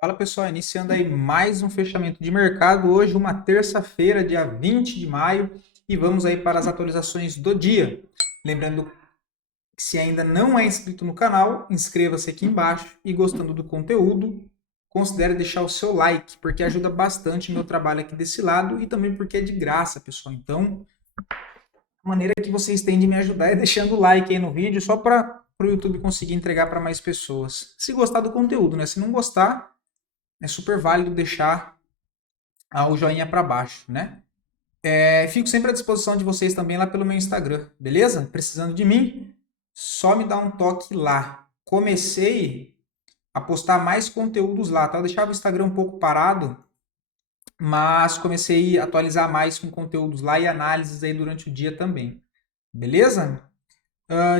Fala pessoal, iniciando aí mais um fechamento de mercado. Hoje, uma terça-feira, dia 20 de maio, e vamos aí para as atualizações do dia. Lembrando que se ainda não é inscrito no canal, inscreva-se aqui embaixo e gostando do conteúdo, considere deixar o seu like, porque ajuda bastante o meu trabalho aqui desse lado e também porque é de graça, pessoal. Então, a maneira que vocês têm de me ajudar é deixando o like aí no vídeo, só para o YouTube conseguir entregar para mais pessoas. Se gostar do conteúdo, né? Se não gostar, é super válido deixar o joinha para baixo, né? Fico sempre à disposição de vocês também lá pelo meu Instagram, beleza? Precisando de mim, só me dá um toque lá. Comecei a postar mais conteúdos lá, tá? Eu deixava o Instagram um pouco parado, mas comecei a atualizar mais com conteúdos lá e análises aí durante o dia também, beleza?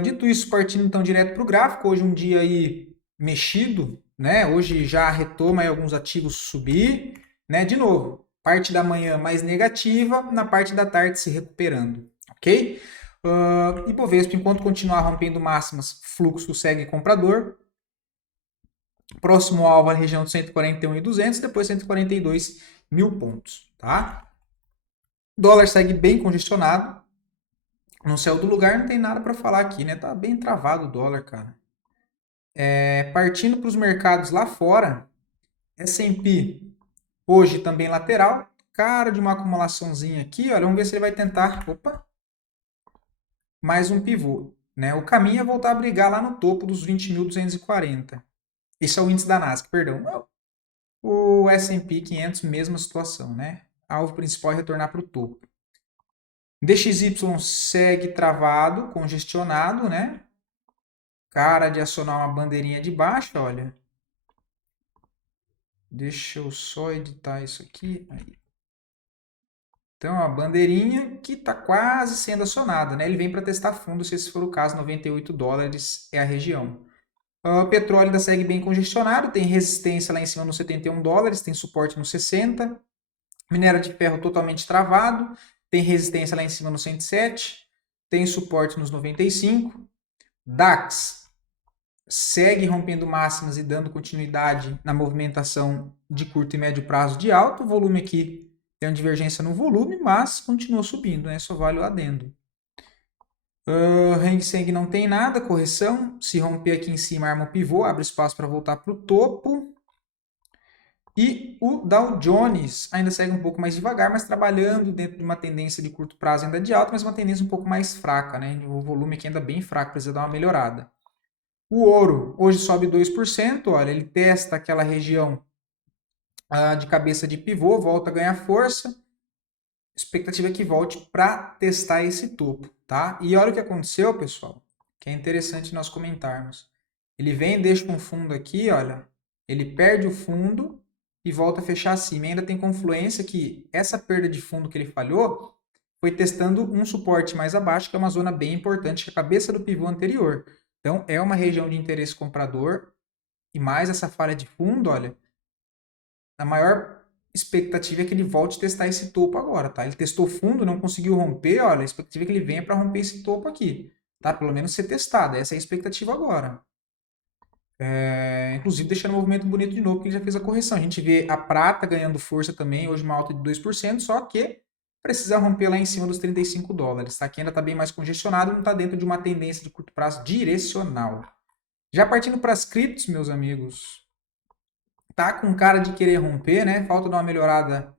Dito isso, partindo então direto para o gráfico, hoje um dia aí mexido, né? Hoje já retoma aí alguns ativos subir, né? De novo, parte da manhã mais negativa, na parte da tarde se recuperando, ok? Ibovespa, enquanto continuar rompendo máximas, fluxo segue comprador. Próximo alvo a região de 141.200, depois 142 mil pontos, tá? O dólar segue bem congestionado. No céu do lugar não tem nada para falar aqui, né? Tá bem travado o dólar, cara. Partindo para os mercados lá fora, S&P hoje também lateral, cara de uma acumulaçãozinha aqui, olha, vamos ver se ele vai tentar, opa, mais um pivô, né? O caminho é voltar a brigar lá no topo dos 20.240. Esse é o índice da Nasdaq, perdão. O S&P 500, mesma situação, né? Alvo principal é retornar para o topo. DXY segue travado, congestionado, né? Cara de acionar uma bandeirinha de baixa, olha. Deixa eu só editar isso aqui. Aí. Então, a bandeirinha que está quase sendo acionada, né? Ele vem para testar fundo, se esse for o caso, 98 dólares é a região. O petróleo ainda segue bem congestionado, tem resistência lá em cima nos 71 dólares, tem suporte nos 60. Minério de ferro totalmente travado, tem resistência lá em cima no 107, tem suporte nos 95. DAX segue rompendo máximas e dando continuidade na movimentação de curto e médio prazo de alta. O volume aqui tem uma divergência no volume, mas continua subindo, né? Só vale o adendo. Hang Seng não tem nada, correção. Se romper aqui em cima, arma o pivô, abre espaço para voltar para o topo. E o Dow Jones ainda segue um pouco mais devagar, mas trabalhando dentro de uma tendência de curto prazo ainda de alta, mas uma tendência um pouco mais fraca, né? O volume aqui ainda bem fraco, precisa dar uma melhorada. O ouro hoje sobe 2%, olha, ele testa aquela região de cabeça de pivô, volta a ganhar força. Expectativa é que volte para testar esse topo, tá? E olha o que aconteceu, pessoal, que é interessante nós comentarmos. Ele vem, deixa um fundo aqui, olha, ele perde o fundo e volta a fechar acima. E ainda tem confluência que essa perda de fundo que ele falhou foi testando um suporte mais abaixo, que é uma zona bem importante, que é a cabeça do pivô anterior. Então, é uma região de interesse comprador e mais essa falha de fundo, olha, a maior expectativa é que ele volte a testar esse topo agora, tá? Ele testou fundo, não conseguiu romper, olha, a expectativa é que ele venha para romper esse topo aqui, tá? Pelo menos ser testado, essa é a expectativa agora. Inclusive deixando o movimento bonito de novo, porque ele já fez a correção. A gente vê a prata ganhando força também, hoje uma alta de 2%, só que precisa romper lá em cima dos 35 dólares, tá? Aqui ainda está bem mais congestionado, não está dentro de uma tendência de curto prazo direcional. Já partindo para as criptos, meus amigos, tá com cara de querer romper, né? Falta de uma melhorada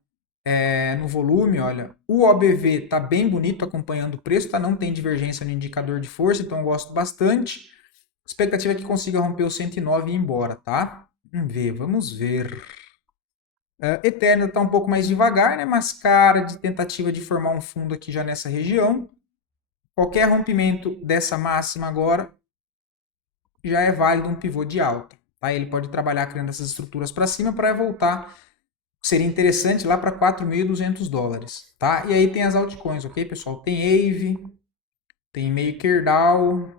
no volume, olha. O OBV tá bem bonito acompanhando o preço, tá? Não tem divergência no indicador de força, então eu gosto bastante. Expectativa é que consiga romper o 109 e ir embora, tá? Vamos ver. Eterno está um pouco mais devagar, né? Mas cara de tentativa de formar um fundo aqui já nessa região. Qualquer rompimento dessa máxima agora já é válido um pivô de alta. Tá? Ele pode trabalhar criando essas estruturas para cima para voltar. Seria interessante lá para 4.200 dólares. Tá? E aí tem as altcoins, ok, pessoal? Tem Aave, tem MakerDAO,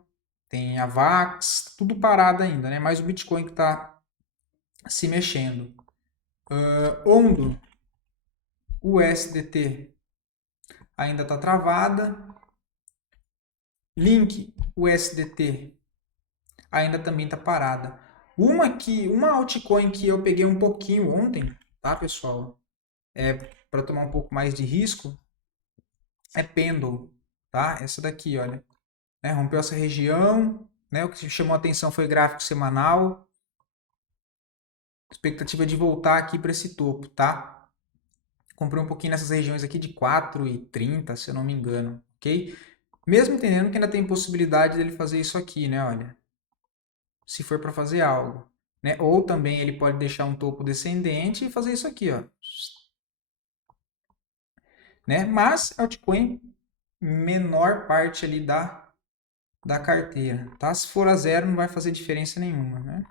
tem a Vax, tudo parado ainda, né? Mais o Bitcoin que está se mexendo. Ondo, USDT ainda está travada. Link, USDT ainda também está parada. Uma altcoin que eu peguei um pouquinho ontem, tá, pessoal? Para tomar um pouco mais de risco, é Pendle, tá? Essa daqui, olha. Né, rompeu essa região, né? O que chamou a atenção foi gráfico semanal. Expectativa de voltar aqui para esse topo, tá? Comprei um pouquinho nessas regiões aqui de 4,30, se eu não me engano, ok? Mesmo entendendo que ainda tem possibilidade dele fazer isso aqui, né? Olha, se for para fazer algo, né? Ou também ele pode deixar um topo descendente e fazer isso aqui, ó. Né? Mas altcoin menor parte ali da carteira, tá? Se for a zero não vai fazer diferença nenhuma, né?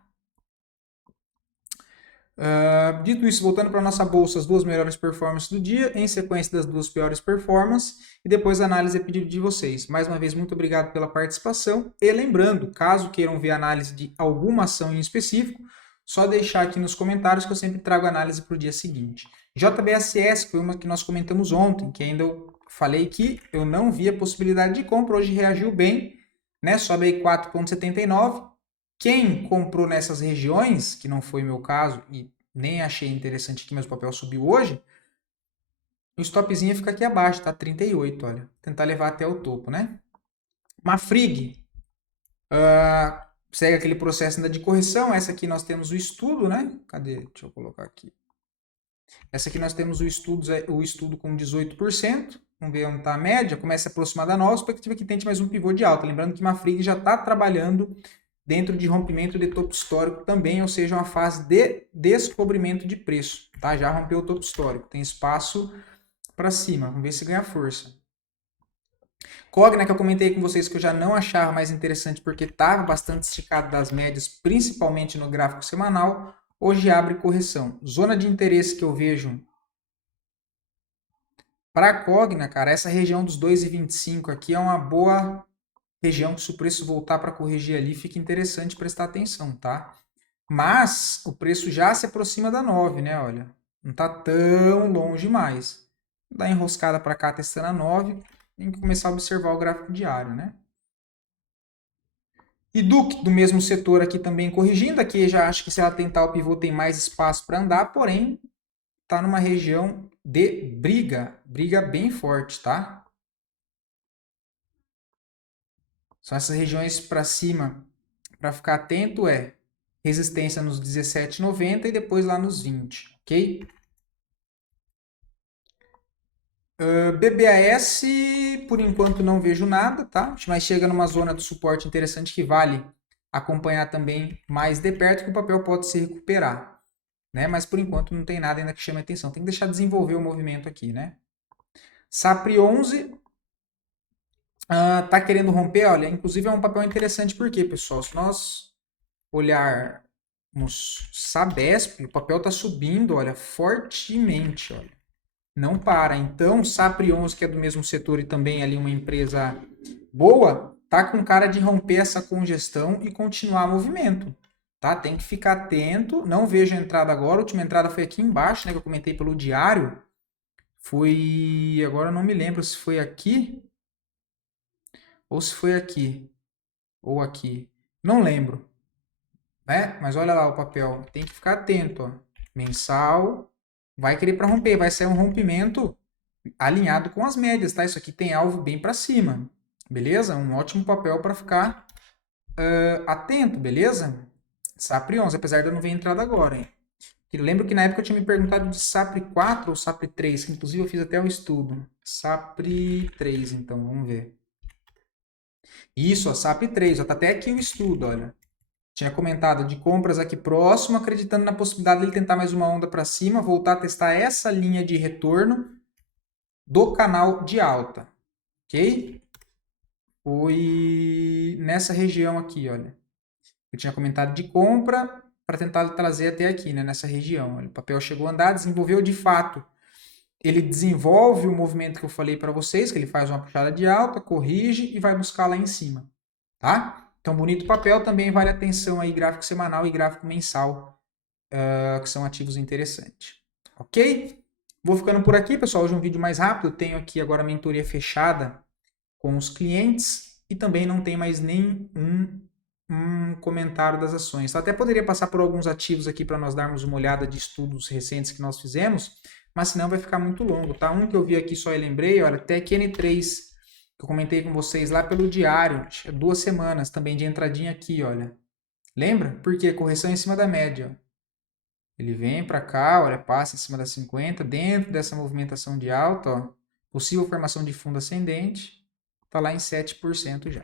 Dito isso, voltando para a nossa bolsa, as duas melhores performances do dia, em sequência das duas piores performances, e depois a análise a pedido de vocês. Mais uma vez, muito obrigado pela participação. E lembrando, caso queiram ver análise de alguma ação em específico, só deixar aqui nos comentários que eu sempre trago análise para o dia seguinte. JBSS foi uma que nós comentamos ontem, que ainda eu falei que eu não via possibilidade de compra, hoje reagiu bem, né? Sobe aí 4,79. Quem comprou nessas regiões, que não foi meu caso e nem achei interessante aqui, mas o papel subiu hoje, o stopzinho fica aqui abaixo, tá? 38, olha. Tentar levar até o topo, né? Mafrig, segue aquele processo ainda de correção. Essa aqui nós temos o estudo, né? Cadê? Deixa eu colocar aqui. Essa aqui nós temos o estudo com 18%. Vamos ver onde está a média. Começa a se aproximar da nova expectativa que tente mais um pivô de alta. Lembrando que Mafrig já está trabalhando dentro de rompimento de topo histórico também, ou seja, uma fase de descobrimento de preço. Tá? Já rompeu o topo histórico. Tem espaço para cima. Vamos ver se ganha força. Cogna, que eu comentei com vocês que eu já não achava mais interessante porque estava bastante esticado das médias, principalmente no gráfico semanal. Hoje abre correção. Zona de interesse que eu vejo para a Cogna, cara, essa região dos 2,25 aqui é uma boa região que se o preço voltar para corrigir ali, fica interessante prestar atenção, tá? Mas o preço já se aproxima da 9, né? Olha, não está tão longe mais. Dá enroscada para cá testando a 9, tem que começar a observar o gráfico diário, né? E Duke, do mesmo setor aqui também corrigindo. Aqui já acho que se ela tentar o pivô tem mais espaço para andar, porém está numa região de briga bem forte, tá? São essas regiões para cima, para ficar atento resistência nos 17,90 e depois lá nos 20, ok? BBAS, por enquanto não vejo nada, tá? Mas chega numa zona de suporte interessante que vale acompanhar também mais de perto, que o papel pode se recuperar, né? Mas por enquanto não tem nada ainda que chame a atenção. Tem que deixar desenvolver o movimento aqui, né? SAPRI 11 tá querendo romper, olha, inclusive é um papel interessante porque, pessoal, se nós olharmos Sabesp, o papel está subindo, olha, fortemente, olha. Não para. Então, Sapri 11, que é do mesmo setor e também ali uma empresa boa, tá com cara de romper essa congestão e continuar movimento. Tá? Tem que ficar atento. Não vejo a entrada agora. A última entrada foi aqui embaixo, né, que eu comentei pelo diário. Foi, agora eu não me lembro se foi aqui ou se foi aqui ou aqui. Não lembro, né? Mas olha lá o papel. Tem que ficar atento, ó. Mensal, vai querer para romper, vai sair um rompimento alinhado com as médias, tá? Isso aqui tem alvo bem para cima, beleza? Um ótimo papel para ficar atento, beleza? Sapri 11, apesar de eu não ver entrada agora, hein? Eu lembro que na época eu tinha me perguntado de Sapri 4 ou Sapri 3, que inclusive eu fiz até um estudo. Sapri 3, então, vamos ver. Isso, ó, Sapri 3, ó, tá até aqui o estudo, olha. Tinha comentado de compras aqui próximo, acreditando na possibilidade dele tentar mais uma onda para cima, voltar a testar essa linha de retorno do canal de alta, ok? Foi nessa região aqui, olha. Eu tinha comentado de compra para tentar trazer até aqui, né, nessa região. Olha, o papel chegou a andar, desenvolveu de fato. Ele desenvolve o movimento que eu falei para vocês, que ele faz uma puxada de alta, corrige e vai buscar lá em cima, tá? Então, bonito papel, também vale atenção aí, gráfico semanal e gráfico mensal, que são ativos interessantes. Ok? Vou ficando por aqui, pessoal. Hoje é um vídeo mais rápido. Eu tenho aqui agora a mentoria fechada com os clientes e também não tem mais nenhum um comentário das ações. Até poderia passar por alguns ativos aqui para nós darmos uma olhada de estudos recentes que nós fizemos, mas senão vai ficar muito longo, tá? Um que eu vi aqui só e lembrei, olha, TecN3, que eu comentei com vocês lá pelo diário, 2 semanas também de entradinha aqui, olha. Lembra? Porque correção em cima da média, ó. Ele vem para cá, olha, passa em cima da 50, dentro dessa movimentação de alta, ó, possível formação de fundo ascendente, tá lá em 7% já.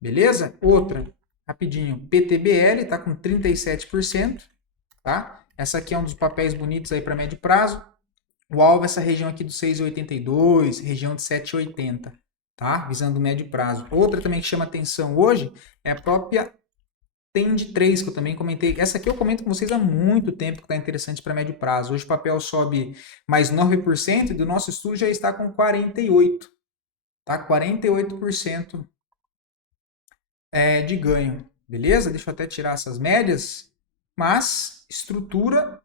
Beleza? Outra, rapidinho, PTBL tá com 37%, tá? Essa aqui é um dos papéis bonitos aí para médio prazo. O alvo é essa região aqui dos 6,82, região de 7,80, tá? Visando o médio prazo. Outra também que chama atenção hoje é a própria Tend 3, que eu também comentei. Essa aqui eu comento com vocês há muito tempo, que está interessante para médio prazo. Hoje o papel sobe mais 9% e do nosso estudo já está com 48%. Tá? 48% de ganho. Beleza? Deixa eu até tirar essas médias. Mas estrutura,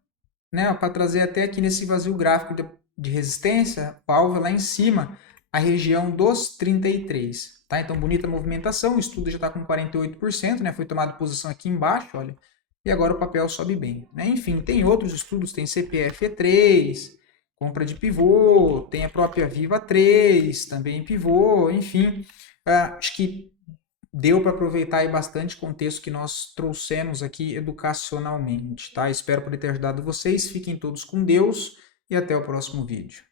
né, para trazer até aqui nesse vazio gráfico de resistência, o alvo é lá em cima, a região dos 33. Tá? Então, bonita movimentação, o estudo já está com 48%, né? Foi tomado posição aqui embaixo, olha, e agora o papel sobe bem. Né? Enfim, tem outros estudos, tem CPF-E3, compra de pivô, tem a própria Viva 3, também pivô, enfim, acho que deu para aproveitar aí bastante contexto que nós trouxemos aqui educacionalmente, tá? Espero poder ter ajudado vocês, fiquem todos com Deus e até o próximo vídeo.